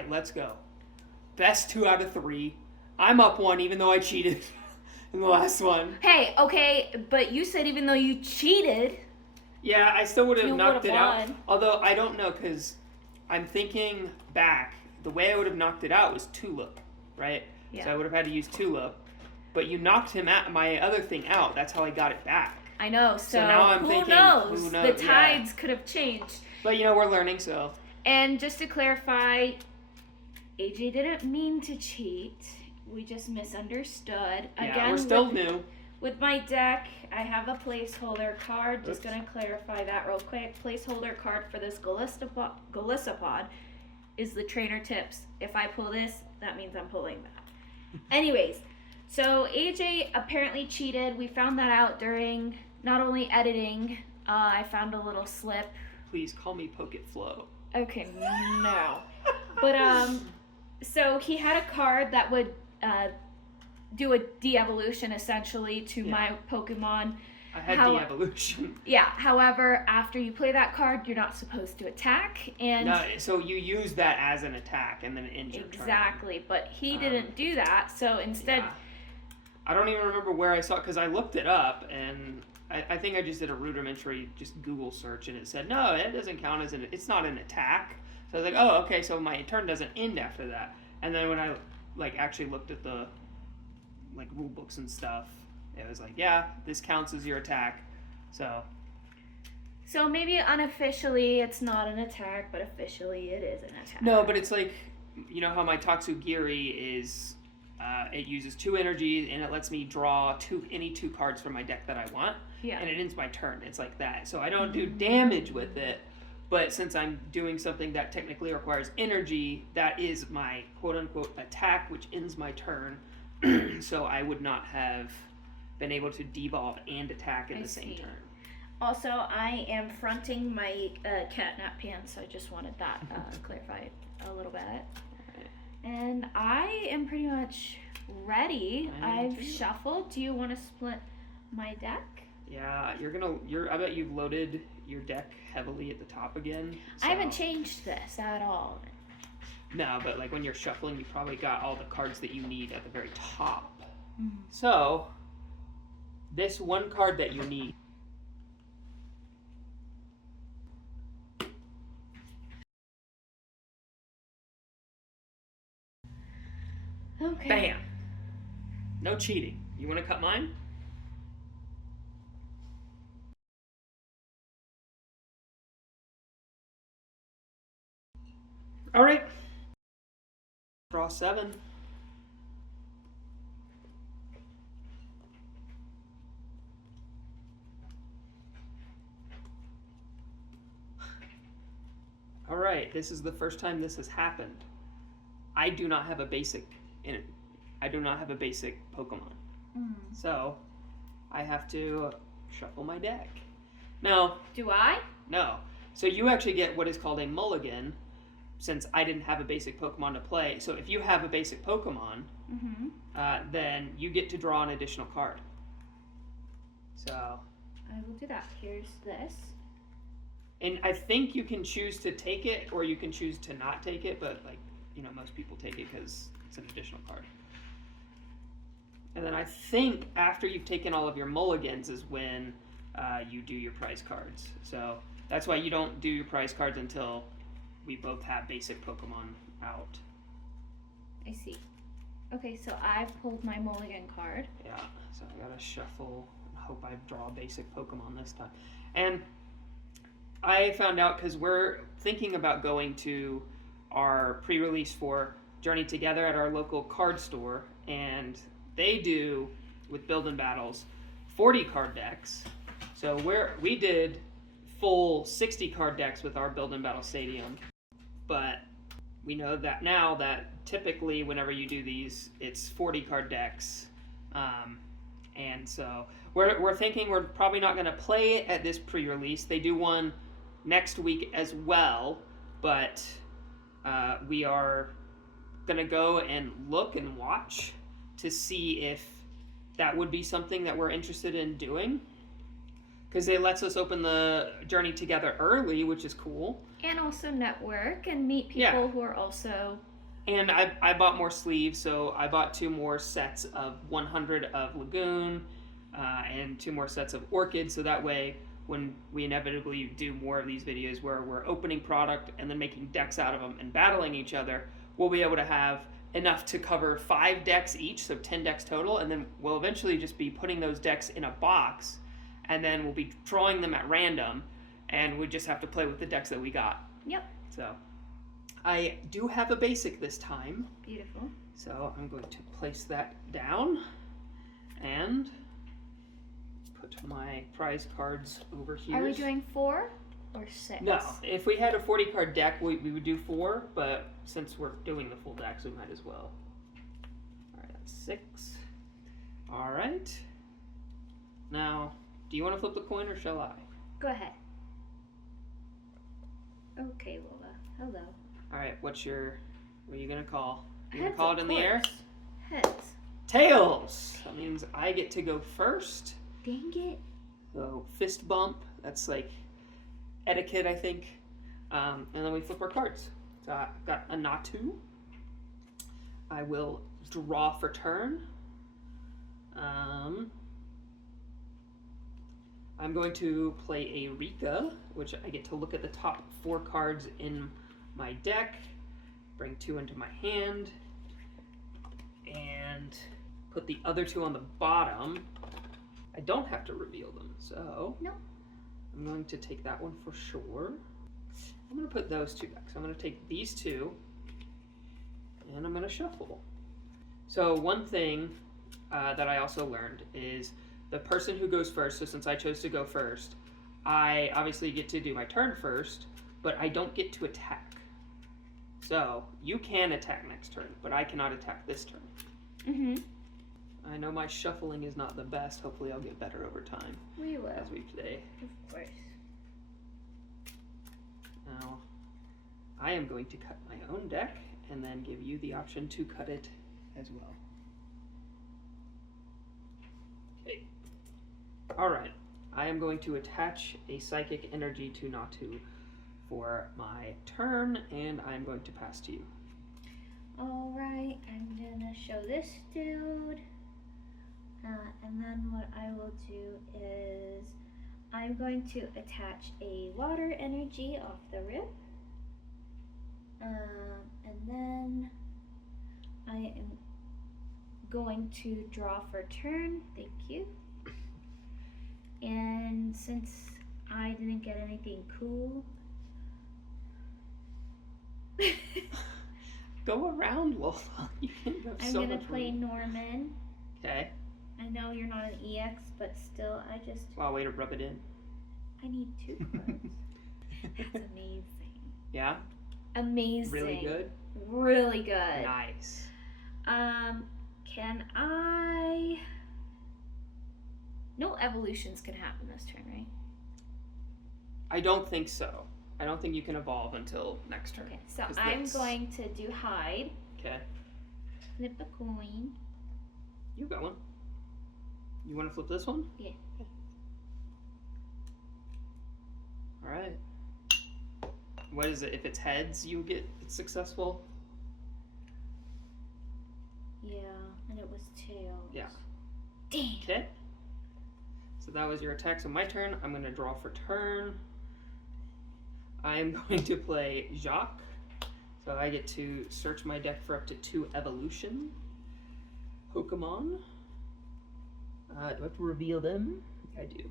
right, let's go. Best 2 out of 3. I'm up 1 even though I cheated in the last one. Hey, okay, but you said even though you cheated... Yeah, I still would have You knocked would've it out. won. Although, I don't know, because I'm thinking back. The way I would have knocked it out was Tulip, right? Yeah. So I would have had to use Tulip. But you knocked him out, my other thing out. That's how I got it back. I know, so now I'm who thinking, knows? who knows? The tides could have changed. But, we're learning, so. And just to clarify, AJ didn't mean to cheat. We just misunderstood. Yeah, Again, we're still new. With my deck, I have a placeholder card. Just going to clarify that real quick. Placeholder card for this Golisopod is the trainer tips. If I pull this, that means I'm pulling that. Anyways, so AJ apparently cheated. We found that out during not only editing. I found a little slip. Please call me Poke It Flow. Okay, no. But so he had a card that would do a de-evolution essentially to my Pokemon. I had de-evolution. Yeah, however, after you play that card, you're not supposed to attack. And no, so you use that as an attack and then end your turn. Exactly, but he didn't do that, so instead... Yeah. I don't even remember where I saw it, because I looked it up, and I think I just did a rudimentary just Google search, and it said, no, it doesn't count as it's not an attack. So I was like, oh, okay, so my turn doesn't end after that. And then when I actually looked at the rule books and stuff, it was like, yeah, this counts as your attack. So maybe unofficially it's not an attack, but officially it is an attack. No, but it's like, how my Tatsugiri is, it uses 2 energy and it lets me draw any 2 cards from my deck that I want. Yeah. And it ends my turn. It's like that. So I don't do damage with it, but since I'm doing something that technically requires energy, that is my quote-unquote attack, which ends my turn. So I would not have been able to devolve and attack in the same turn. Also, I am fronting my catnap pants, so I just wanted that clarified a little bit. And I am pretty much ready. I've shuffled. Do you want to split my deck? Yeah, I bet you've loaded your deck heavily at the top again. So. I haven't changed this at all. No, but when you're shuffling, you probably got all the cards that you need at the very top. Mm-hmm. So, this one card that you need. Okay. Bam! No cheating. You want to cut mine? All right. Draw 7. All right. This is the first time this has happened. I do not have a basic in it. I do not have a basic Pokemon. So, I have to shuffle my deck. Now... Do I? No. So you actually get what is called a mulligan, since I didn't have a basic Pokemon to play. So if you have a basic Pokemon, then you get to draw an additional card. So... I will do that. Here's this. And I think you can choose to take it, or you can choose to not take it, but most people take it because it's an additional card. And then I think after you've taken all of your mulligans is when you do your prize cards. So that's why you don't do your prize cards until we both have basic Pokemon out. I see. Okay, so I've pulled my mulligan card. Yeah, so I gotta shuffle and hope I draw a basic Pokemon this time. And I found out because we're thinking about going to our pre-release for Journey Together at our local card store, and they do, with Build-In Battles, 40 card decks. So we did full 60 card decks with our Build-In Battle Stadium, but we know that now that typically whenever you do these, it's 40 card decks. And so we're thinking we're probably not going to play it at this pre-release. They do one next week as well, but we are going to go and look and watch to see if that would be something that we're interested in doing. Because it lets us open the Journey Together early, which is cool. And also network and meet people Yeah. who are also. And I bought more sleeves, so I bought 2 more sets of 100 of Lagoon and 2 more sets of Orchid, so that way when we inevitably do more of these videos where we're opening product and then making decks out of them and battling each other, we'll be able to have enough to cover 5 decks each, so 10 decks total, and then we'll eventually just be putting those decks in a box, and then we'll be drawing them at random, and we just have to play with the decks that we got. Yep. So I do have a basic this time. Beautiful. So I'm going to place that down and put my prize cards over here. Are we doing 4 or 6? No, if we had a 40 card deck, we would do 4, but since we're doing the full decks, we might as well. Alright, that's 6. Alright. Now, do you want to flip the coin or shall I? Go ahead. Okay, Lola. Hello. Alright, what are you going to call? You going Heads, to call it in the air? Heads. Tails! That means I get to go first. Dang it. So, fist bump, that's like etiquette, I think. And then we flip our cards. So I've got a Natu. I will draw for turn. I'm going to play a Rika, which I get to look at the top 4 cards in my deck, bring 2 into my hand, and put the other 2 on the bottom. I don't have to reveal them, so no. I'm going to take that one for sure. I'm going to put those 2 back. So I'm going to take these 2, and I'm going to shuffle. So one thing that I also learned is the person who goes first, so since I chose to go first, I obviously get to do my turn first, but I don't get to attack. So you can attack next turn, but I cannot attack this turn. Mm-hmm. I know my shuffling is not the best. Hopefully I'll get better over time We will. as we play. Of course. Now, I am going to cut my own deck and then give you the option to cut it as well. Okay. Alright. I am going to attach a psychic energy to Natu for my turn, and I'm going to pass to you. Alright, I'm gonna show this dude. And then what I will do is I'm going to attach a water energy off the rip. And then I am going to draw for turn. Thank you. And since I didn't get anything cool, Go around, Lola. You have I'm so gonna much play room. Norman. Okay. I know you're not an EX, but still, Wow, way to rub it in. I need 2 cards. That's amazing. Yeah? Amazing. Really good? Really good. Nice. Can I... No evolutions can happen this turn, right? I don't think so. I don't think you can evolve until next turn. Okay, so 'Cause I'm that's- going to do hide. Okay. Flip a coin. You got one. You want to flip this one? Yeah. Alright. What is it? If it's heads, you get it's successful? Yeah, and it was tails. Yeah. Dang. Okay. So that was your attack. So my turn. I'm going to draw for turn. I am going to play Jacques. So I get to search my deck for up to 2 evolution Pokemon. Do I have to reveal them? I do.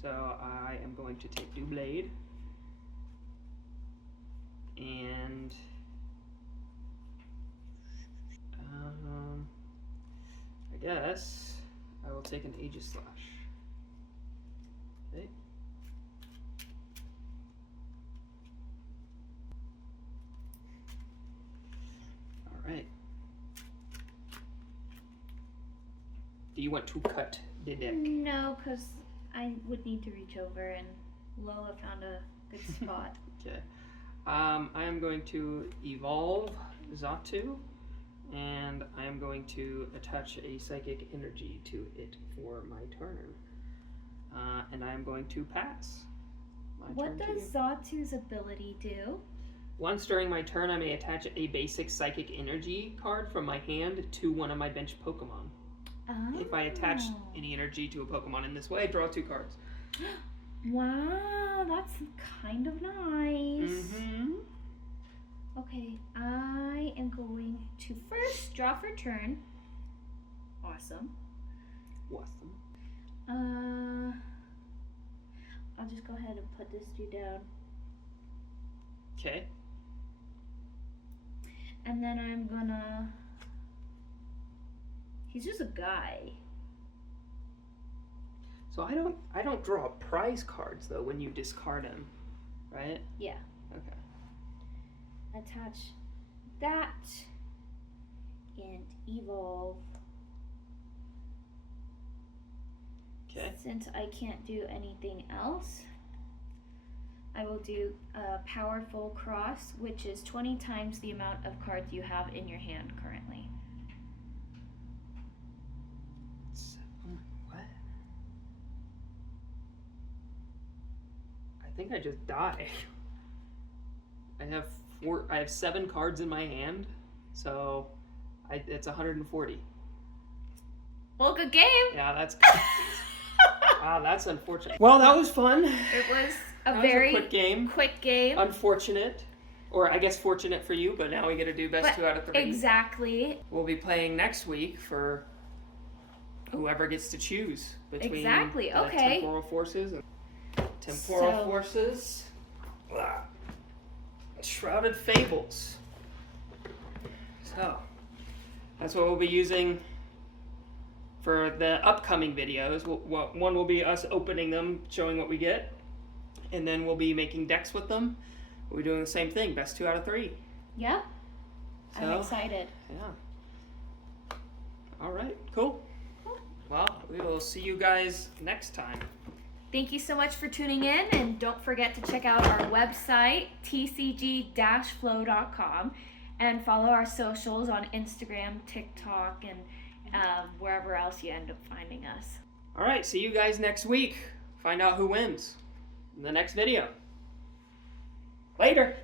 So I am going to take Doublade. And I guess I will take an Aegislash. Okay. Alright. Do you want to cut the deck? No, because I would need to reach over, and Lola found a good spot. Okay. I am going to evolve Xatu, and I am going to attach a psychic energy to it for my turn. And I am going to pass. What does Xatu's ability do? Once during my turn, I may attach a basic psychic energy card from my hand to one of my bench Pokemon. Oh. If I attach any energy to a Pokemon in this way, draw 2 cards. Wow, that's kind of nice. Mm-hmm. Okay, I am going to first draw for turn. Awesome. I'll just go ahead and put this dude down. Okay. And then I'm gonna... He's just a guy. So I don't draw prize cards though when you discard him, right? Yeah. Okay. Attach that and evolve. Okay. Since I can't do anything else, I will do a powerful cross, which is 20 times the amount of cards you have in your hand currently. What? I think I just die. I have 7 cards in my hand, so it's 140. Well, good game. Yeah, that's. Wow, that's unfortunate. Well, that was fun. It was a That very was a quick game. Quick game. Unfortunate, or I guess fortunate for you, but now we get to do best 2 out of 3. Exactly. We'll be playing next week for whoever gets to choose between Exactly. the Okay. temporal forces and forces. Shrouded Fables. So that's what we'll be using for the upcoming videos. One will be us opening them, showing what we get, and then we'll be making decks with them. We'll be doing the same thing, best 2 out of 3. Yep. I'm So, excited. Yeah. All right, cool. Well, we will see you guys next time. Thank you so much for tuning in, and don't forget to check out our website, tcg-flow.com, and follow our socials on Instagram, TikTok, and wherever else you end up finding us. All right, see you guys next week. Find out who wins in the next video. Later.